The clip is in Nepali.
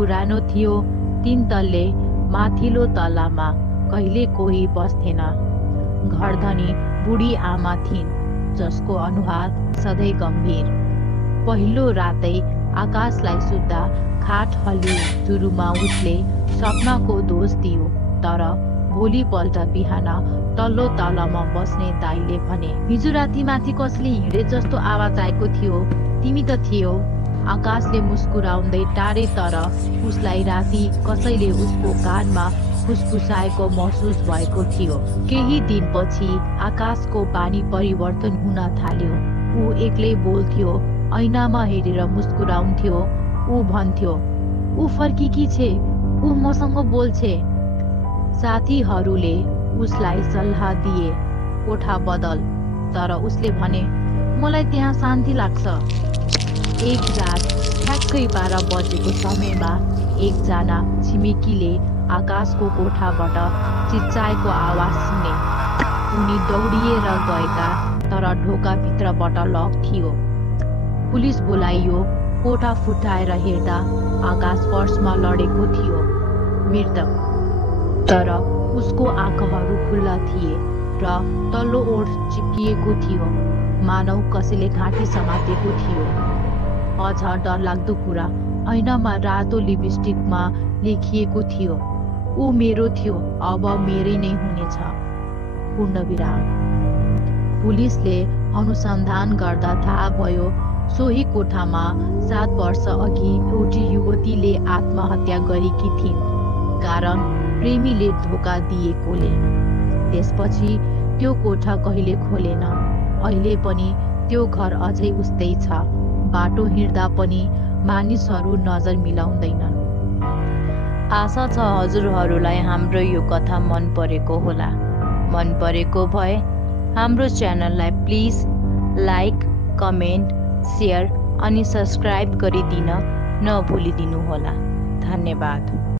पुरानो थियो। 3 तल्ले माथिल्लो तलामा कहिले कोही बस्थेन। घरधनी बुढी आमा थिइन्, जसको अनुहार सधैँ गम्भीर। पहिलो रातै आकाशलाई सुत्दा खाट हल्ली सुरुमा उसले सपनाको दोष दियो। तर भोलिपल्ट बिहान तल्लो तलामा बस्ने दाइले भने, हिजो राति माथि कसले हिँडे जस्तो आवाज आएको थियो, तिमी त थियौ। आकाशले मुस्कुराउँदै टारे, तर उसलाई राति कसैले उसको कानमा फुसफुसाएको महसुस भएको थियो। केही दिनपछि आकाशको बानी परिवर्तन हुन थाल्यो। ऊ एक्लै बोल्थ्यो, ऐनामा हेरेर मुस्कुराउँथ्यो। ऊ भन्थ्यो, ऊ फर्किकी छे, ऊ मसँग बोल्छे। साथीहरूले उसलाई सल्लाह दिए, कोठा बदल, तर उसले भने, मलाई त्यहाँ शान्ति लाग्छ। एक रात ठ्याक्कै 12 बजेको समयमा एकजना छिमेकीले आकाशको कोठाबाट चिच्चाएको आवाज सुने। उनी दौडिएर गएका, तर ढोकाभित्रबाट लक थियो। पुलिस बोलाइयो। कोठा फुटाएर हेर्दा आकाश फर्समा लडेको थियो, मृतक। तर उसको आँखाहरू खुल्ला थिए र तल्लो ओठ चिप्किएको थियो, मानव कसैले घाँटी समातेको थियो। अझ डरलाग्दो कुरा, ऐनामा रातो लिपस्टिकमा लेखिएको थियो, ऊ मेरो थियो, अब मेरै नै हुनेछ। पूर्णविराम। पुलिसले अनुसन्धान गर्दा थाहा भयो, सोही कोठामा 7 वर्ष अघि एउटी युवतीले आत्महत्या गरेकी थिइन्, कारण प्रेमीले धोका दिएकोले। त्यसपछि त्यो कोठा कहिले खोलेन। अहिले पनि त्यो घर अझै उस्तै छ। बाटो हिँड्दा पनि मानिसहरू नजर मिलाउँदैनन्। आशा छ हजुरहरूलाई हाम्रो यो कथा मन परेको होला। मन परेको भए हाम्रो च्यानललाई प्लिज लाइक, कमेन्ट, सेयर अनि सब्सक्राइब गरिदिन नभुलिदिनुहोला। धन्यवाद।